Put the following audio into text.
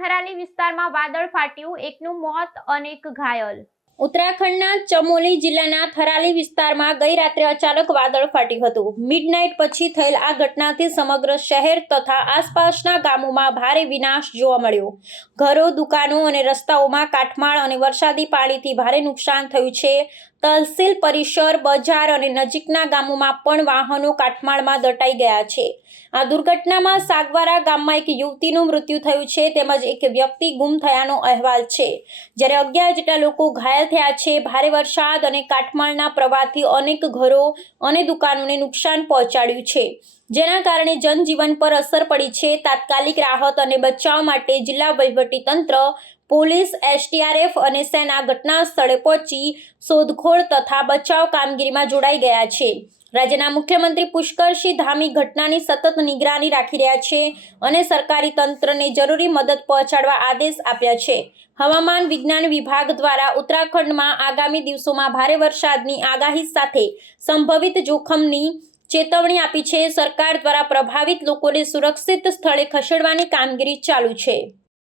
થરાલી વિસ્તારમાં વાદળ ફાટ્યું, એકનું મોત અનેક ઘાયલ. ઉત્તરાખંડના ચમોલી જિલ્લાના થરાલી વિસ્તારમાં ગઈ રાત્રે અચાનક વાદળ ફાટ્યું હતું. મિડનાઇટ પછી થયેલ આ ઘટનાથી સમગ્ર શહેર તથા આસપાસના ગામોમાં ભારે વિનાશ જોવા મળ્યો. ઘરો, દુકાનો અને રસ્તાઓમાં કાટમાળ અને વરસાદી પાણીથી ભારે નુકસાન થયું છે. તહસીલ પરિસર, બજાર અને નજીકના ગામોમાં પણ વાહનો કાટમાળમાં દટાઈ ગયા છે. આ દુર્ઘટનામાં સાગવારા ગામમાં એક યુવતીનું મૃત્યુ થયું છે, તેમજ એક વ્યક્તિ ગુમ થયાનો અહેવાલ છે. જ્યારે અગિયાર જેટલા લોકો ઘાયલ થયા છે, ભારે વરસાદ અને કાટમાળના પ્રવાહથી અનેક ઘરો અને દુકાનોને નુકસાન પહોંચાડ્યું છે. જેના કારણે જનજીવન પર અસર પડી છે. તાત્કાલિક રાહત અને બચાવ માટે જિલ્લા વહીવટી તંત્ર પોલીસ, એસટીઆરએફ અને સેના ઘટના સ્થળે પહોંચી શોધખોળ તથા બચાવ કામગીરીમાં જોડાઈ ગયા છે. રાજ્યના મુખ્યમંત્રી પુષ્કરસિંહ ધામી ઘટનાની સતત નિગરાની રાખી રહ્યા છે અને સરકારી તંત્રને જરૂરી મદદ પહોંચાડવા આદેશ આપ્યા છે. હવામાન વિજ્ઞાન વિભાગ દ્વારા ઉત્તરાખંડમાં આગામી દિવસોમાં ભારે વરસાદની આગાહી સાથે સંભવિત જોખમની ચેતવણી આપી છે. સરકાર દ્વારા પ્રભાવિત લોકોને સુરક્ષિત સ્થળે ખસેડવાની કામગીરી ચાલુ છે.